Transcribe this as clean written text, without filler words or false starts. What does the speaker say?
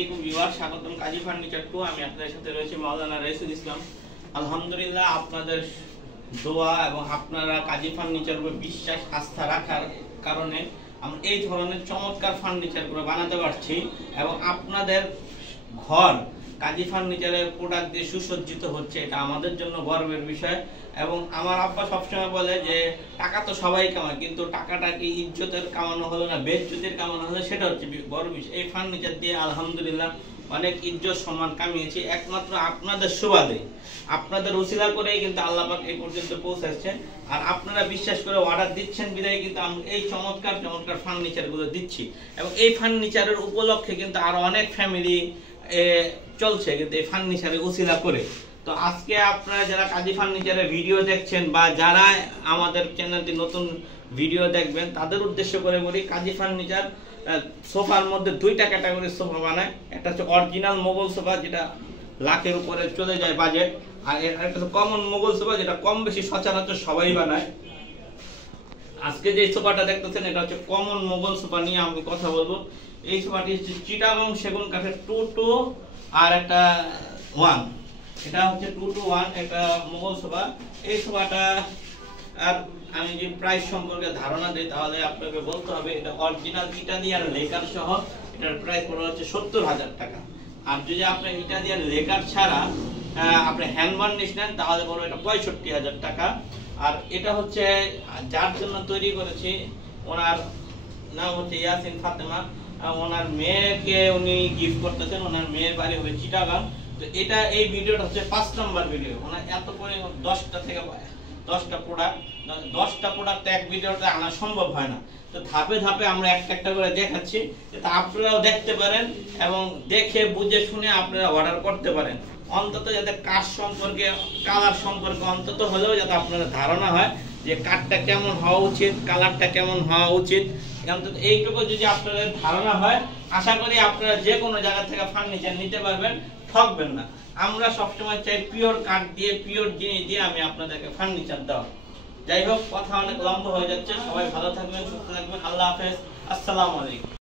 আলাইকুম ভিউয়ার, স্বাগতম কাজী furniture two. আমি আপনাদের সাথে রয়েছি মাওলানা রাইসুল ইসলাম। আলহামদুলিল্লাহ, আপনাদের দোয়া এবং আপনারা কাজী ফার্নিচার উপর বিশ্বাস আস্থা রাখার কারণে আমরা এই ধরনের চমৎকার ফার্নিচারগুলো বানাতে পারছি এবং আপনাদের ঘর কাজী ফার্নিচারের প্রোডাক্ট দিয়ে সুসজ্জিত হচ্ছে। এটা আমাদের জন্য গর্বের বিষয়। এবং আমার আব্বা সবসময় বলে যে টাকা তো সবাই কামায়, কিন্তু টাকাটা কি ইজ্জতের কামানো হলো না বেইজ্জতের কামানো হলো, সেটা হচ্ছে বড় বিষয়। এই ফার্নিচার দিয়ে আলহামদুলিল্লাহ অনেক ইজ্জত সম্মান কামিয়েছি, একমাত্র আপনাদের সুবাদে, আপনাদের উসিলা করেই কিন্তু আল্লাহ পাক এই পর্যন্ত পৌঁছাচ্ছে। আর আপনারা বিশ্বাস করে অর্ডার দিচ্ছেন বিধায় কিন্তু আমরা এই চমৎকার চমৎকার ফার্নিচারগুলো দিচ্ছি। এবং এই ফার্নিচারের উপলক্ষে কিন্তু আরো অনেক ফ্যামিলি চলছে কিন্তু এই ফার্নিচারের উসিলা করে। তো আজকে আপনারা যারা কাজী ফার্নিচারের ভিডিও দেখছেন বা যারা আমাদের চ্যানেলটি নতুন ভিডিও দেখবেন, তাদের উদ্দেশ্য করে বলি, কাজী ফার্নিচার সোফার মধ্যে দুইটা ক্যাটাগরির সোফা বানায়। একটা হচ্ছে অরিজিনাল মোগল সোফা, যেটা লাখের উপরে চলে যায় বাজেট, আর একটা হচ্ছে কমন মোগল সোফা, যেটা কম বেশি সচরাচর সবাই বানায়। আজকে যে সোফাটা দেখতেছেন এটা হচ্ছে কমন মোগল সোফা নিয়ে আমি কথা বলবো। এই সোফাটি হচ্ছে চিটাগং সেগুন কাঠের 2-2 আর একটা 1। এটা হচ্ছে 2-1 একটা মোগল সোফা। এই সোফাটা আর আমি যে প্রাইস সম্পর্কে ধারণা দিই তাহলে আপনাকে বলতে হবে এটা অরিজিনাল ইটালিয়ান লেকার সহ এটার প্রাইস পড়ে হচ্ছে 70,000 টাকা। আর যদি আপনি ইটালিয়ান লেকার ছাড়া আপনি হ্যান্ড বার্নিশ নেন তাহলে পড়বে এটা 65,000 টাকা। আর এটা হচ্ছে যার জন্য তৈরি করেছি, ওনার নাম হচ্ছে ইয়াসিন ফাতেমা। ওনার মেয়েকে উনি গিফট করতেছেন, ওনার মেয়ের বাড়ি হবে চিটাগাং। তো এটা এই ভিডিওটা হচ্ছে 5 নম্বর ভিডিও। ওনার এত করে 10টা থেকে 10টা প্রোডাক্ট এক ভিডিওতে আনা সম্ভব হয় না। তো ধাপে ধাপে আমরা একটা একটা করে দেখাচ্ছি, যাতে আপনারাও দেখতে পারেন এবং দেখে বুঝে শুনে আপনারা অর্ডার করতে পারেন। অন্তত যাতে কাজ সম্পর্কে, কালার সম্পর্কে অন্তত হলেও যাতে আপনারা ধারণা হয় যে কাঠটা কেমন হওয়া উচিত, কালারটা কেমন হওয়া উচিত। অন্তত এইটুকু যদি আপনাদের ধারণা হয়, আশা করি আপনারা যে কোনো জায়গা থেকে ফার্নিচার নিতে পারবেন, ঠকবেন না। আমরা সবসময় চাই পিওর কাঠ দিয়ে, পিওর জিনিস দিয়ে আমি আপনাদেরকে ফার্নিচার দেওয়া। যাই হোক, কথা অনেক লম্বা হয়ে যাচ্ছে। সবাই ভালো থাকবেন, সুস্থ থাকবেন। আল্লাহ হাফেজ, আসসালামু আলাইকুম।